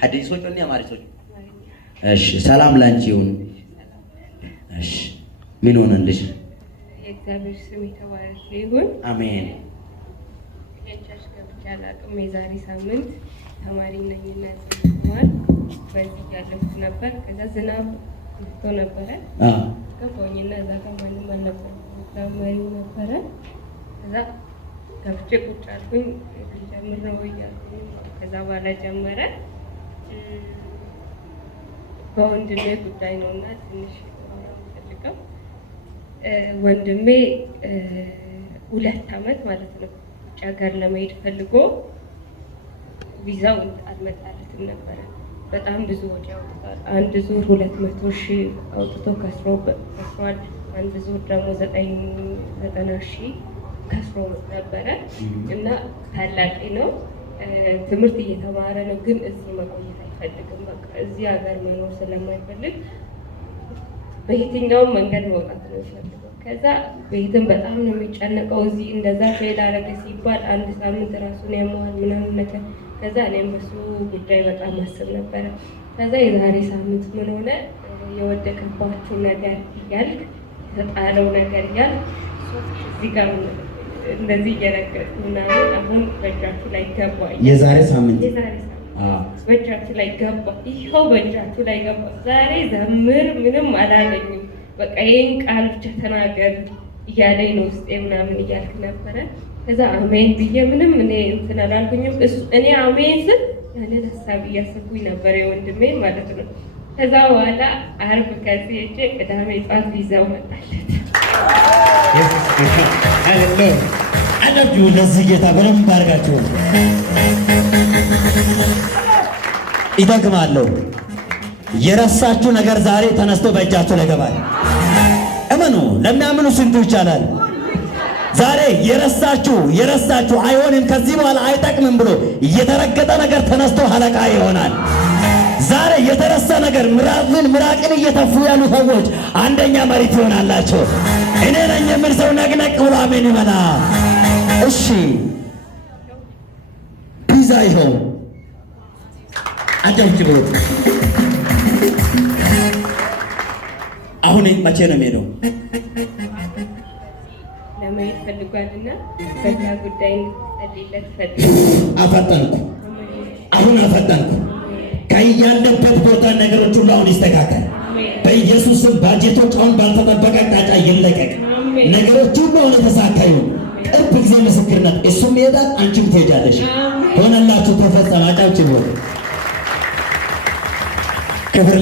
ሐዲሶች ወንያ ማሪሶች እሺ ሰላም ላንቺ ይሁን እሺ ምን ሆነልሽ የእግዚአብሔር ስም የተባረከ ይሁን አሜን የቸርች ገብቻለሁ አቅም የዛሬ ሳምንት ተማሪ ነኝና ተማር በዚህ ያለፍኩ ነበር ከዛ ዝናብ መጥቶ ነበረ ገባኝና እዛ ጋር ማንም አልነበረም ተማሪው ነበረ ከዛ ከፍቼ ቁጭ አልኩኝ ጀምር ነው እያልኩኝ ከዛ በኋላ ጀመረ በወንድሜ ጉዳይ ነውና ትንሽ ፈልገው ወንድሜ 2 ዓመት ማለት ነው ውጭ ሀገር ለመሄድ ፈልጎ ቪዛው አልመጣለትም ነበር በጣም ብዙ ወጪ አውጥቷል አንድ ዙር 200,000 አውጥቶ ከስሯል አንድ ዙር ደግሞ 90,000 ከስሮ ነበረ እና ታላቂ ነው ትምህርት እየተማረ ነው ግን እዚህ መቆየት አይፈልግም በቃ እዚህ ሀገር መኖር ስለማይፈልግ በየትኛውም መንገድ መውጣት ነው የሚፈልገው ከዛ ቤትም በጣም ነው የሚጨነቀው እዚህ እንደዛ ከሄድ አረገ ሲባል አንድ ሳምንት ራሱን ያመዋል ምናምን ነገር ከዛ እኔም በሱ ጉዳይ በጣም አስብ ነበረ ከዛ የዛሬ ሳምንት ምን ሆነ የወደቀባችሁ ነገር እያልክ የተጣለው ነገር እያልክ እዚህ ጋር እንደዚህ እየረገጥኩ ምናምን አሁን በእጃችሁ ላይ ገባ የዛሬ ሳምንት በእጃችሁ ላይ ገባ ይኸው በእጃችሁ ላይ ገባ ዛሬ ዘምር ምንም አላለኝም በቃ ይሄን ቃል ብቻ ተናገር እያለኝ ነው ውስጤ ምናምን እያልክ ነበረ ከዛ አሜን ብዬ ምንም እኔ እንትን አላልኩኝም እኔ አሜን ስል ያንን ሀሳብ እያሰብኩኝ ነበር የወንድሜ ማለት ነው ከዛ በኋላ ዓርብ ከዚህ ሄጄ ቅዳሜ ጠዋት ቪዛው መጣለት ሃሌሉያ አለብዩ ለዚህ ጌታ በደንብ አድርጋችሁ ይደግማለሁ የረሳችሁ ነገር ዛሬ ተነስቶ በእጃችሁ ላይ ገባል እመኑ ለሚያምኑ ስንቱ ይቻላል ዛሬ የረሳችሁ አይሆንም ከዚህ በኋላ አይጠቅምም ብሎ የተረገጠ ነገር ተነስቶ ሐለቃ ይሆናል ዛሬ የተረሳ ነገር ምራቅን እየተፉ ያሉ ሰዎች አንደኛ መሪት ይሆናላችሁ እኔ ነኝ የሚል ሰው ነቅነቅ ብሎ አሜን ይበላ እሺ ፒዛ ይሆን አጨብጭቡ አሁን መቼ ነው የሚሄደው ለማየት ፈልጓልና በዛ ጉዳይ እንድትጸልይለት አፈጠንኩ ከያለበት ቦታ ነገሮች ሁሉ አሁን ይስተካከል በኢየሱስ ስም ባጀቶች አሁን ባልተጠበቀ አቅጣጫ ይለቀቅ ነገሮች ሁሉ አሁን ተሳካዩ ቅርብ ጊዜ ምስክርነት እሱም ይሄዳል አንቺም ትሄጃለሽ ሆነላችሁ ተፈጸመ አጨብጭቡ ክብር